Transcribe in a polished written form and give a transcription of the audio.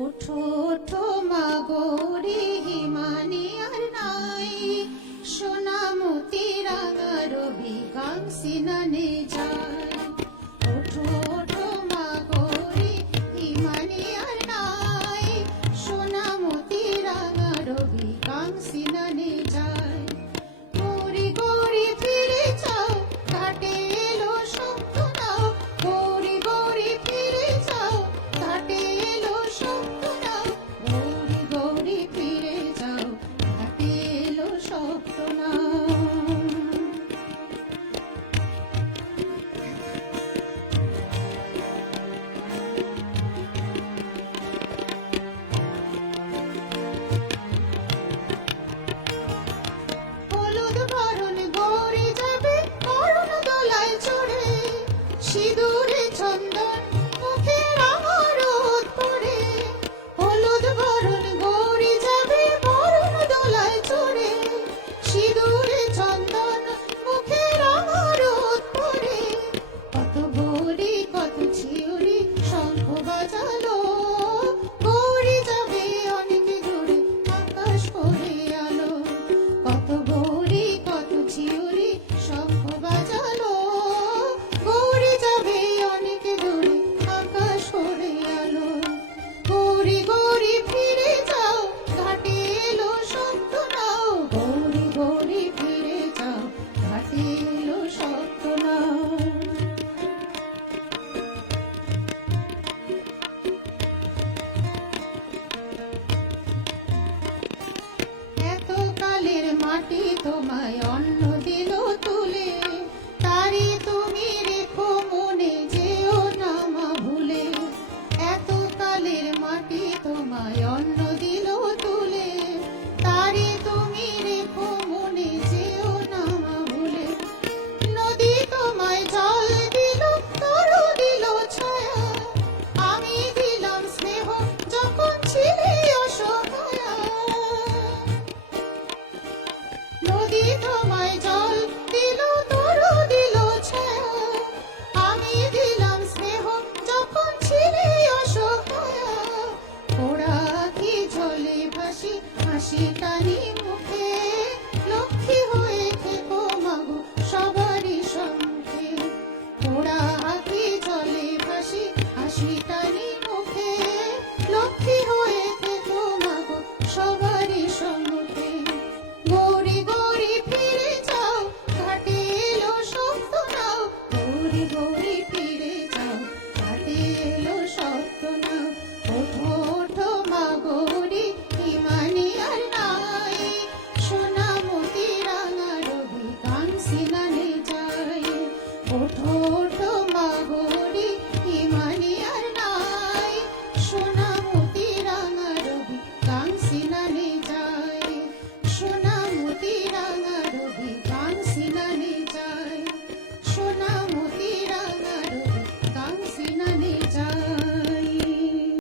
ওঠো ওঠো মা গৌরী হিমানি আর নাই, সোনামতি রাঙা রবি কাংসি নানে যায়। ওঠো ওঠো মা গৌরী হিমানি আর নাই, সোনামতি রাঙা রবি কাংসি নানে যায়। গৌরী গৌরী ফিরে যাও, ঘাটে এলো শব্দ নাও। গৌরী গৌরী ফিরে যাও, ঘাটে এলো শব্দ নাও। গৌরী গৌরী ফিরে যাও, ঘাটে এলো শব্দ নাও। হলুদ বরণ গৌরী যাবে অরুণ দোলায় চড়ে, সিঁদুরে চন্দন মুখে রাঙা রোদ পড়ে। হলুদ বরণ গৌরী যাবে অরুণ দোলায় চড়ে, সিঁদুরে চন্দন মুখে রাঙা রোদ পড়ে। কত গৌরী কত ছিউরি শঙ্খ বাজালো, গৌরী যাবে অনেক দূরে আকাশ করে আলো। কত গৌরী কত ছিউরি শঙ্খ বাজালো, গৌরী যাবে অনেক দূরে আকাশ করে আলো। গৌরী গৌরী ফিরে যাও, ঘাটে এলো শব্দ নাও। গৌরী গৌরী ফিরে যাও, ঘাটে এলো শব্দ নাও। এত কালের মাটি তোমায় অন্ন দিল তুলে, তারি তুমি রেখো মনে যেও না মা ভুলে। এত কালের মাটি তোমায় অন্ন দিল তুলে, তারি তুমি রেখো মনে যেও না মা ভুলে। নদী তোমায় জল দিল, তরু দিল ছায়া, আমি দিলাম স্নেহ যখন ছিলে অসহায়া। নদী তোমায় জল দিল, তরু দিল ছায়া, আমি দিলাম স্নেহ যখন ছিলে অসহায়া। পোড়া আঁখি জলে ভাসি হাসি টানি মুখে, লক্ষ্মী হয়ে থেকো মাগো সবারই সঙ্গে। পোড়া আঁখি জলে ভাসি হাসি টানি মুখে, লক্ষ্মী